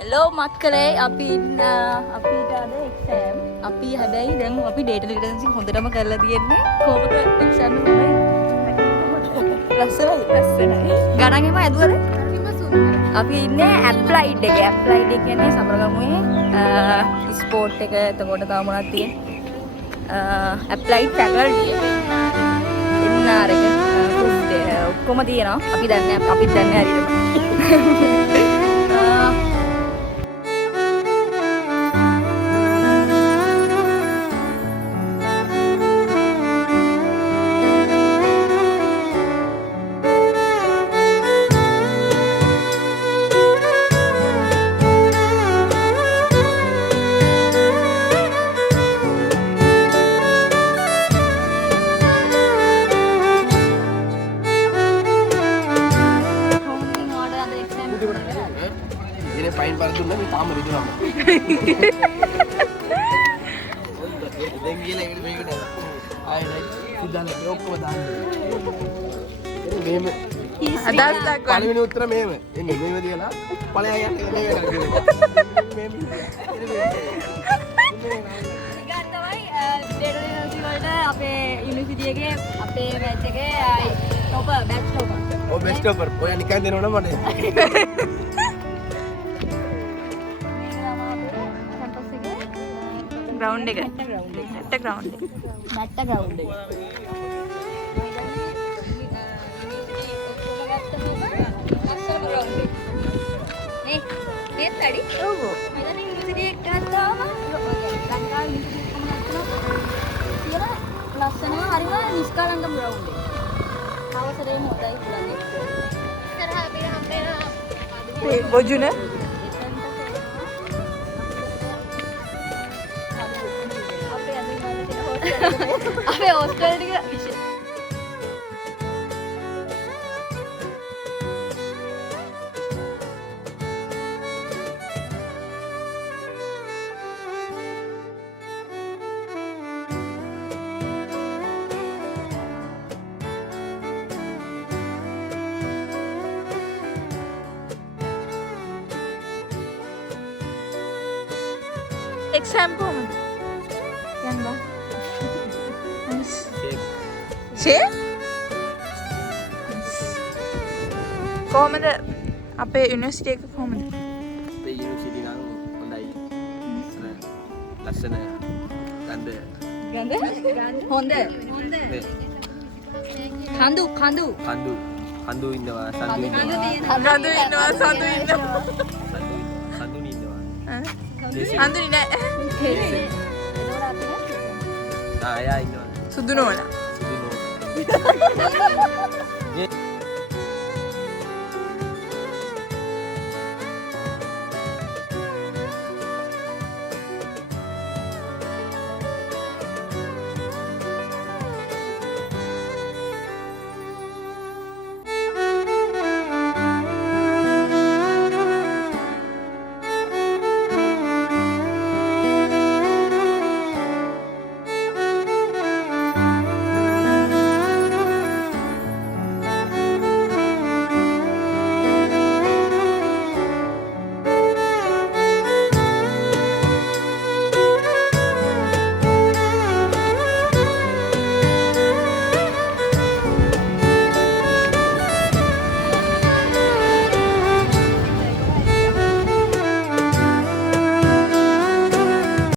Hello මක්කලේ අපි අපිට අද එක්සෑම් අපි හැබැයි දැන් අපි ඩේටා ලිටරසි හොඳටම කරලා තියෙන්නේ කොහොමද එක්සෑම් එක ලස්සනයි ගණන් එම ඇදුවද අපි ඉන්නේ ඇප්ලයිඩ් එකේ ඇප්ලයිඩ් එක කියන්නේ සමරගමුවේ ස්පෝර්ට් එක එතකොට තව මොනවද තියෙන්නේ ඇප්ලයිඩ් ෆැකල්ටි ඉන්න අර එක ඔක්කොම තියෙනවා අපි දන්නේ හරියට Pain baru tuh nih tamu itu nama. Dengi lagi begini. Ayo sudah lagi oke dah. Ini meme. Ada tak? Paling ini utara meme. Ini meme dia lah. Paling ayam ini meme lagi. Meme. Enggak tahu data university වලට අපේ university එකේ අපේ batch එකේ topper batch topper. Oh batch topper. ඔයා නිකන් දෙනවනේ මට. ground එක මැට්ට ground එක නේ නේත් ඇඩි ඔව් මෙතන යුනිවර්සිටි එක ගත්තාම ලංකාවේ යුනිවර්සිටි එකම ගත්තා කියලා ලස්සනම හරිම නිස්කාලංගම ground එක. අවසරේ මොකයි කියන්නේ ඉතරහ අපේ හම්බේලා බොජුන අපේ හොස්ටල් ටික විශේෂ එක්සෑම් කොහොමද යන්දා ෂේ කොහොමද අපේ යුනිවර්සිටි එක කොහොමද අපේ යුනිවර්සිටි නම් හොඳයි. ලස්සන ගඳ හොඳ කඳු ඉන්නවා සඳු හඳුනි නෑ ආයා ඉන්නවා සුදු නෝනා සුදු නෝ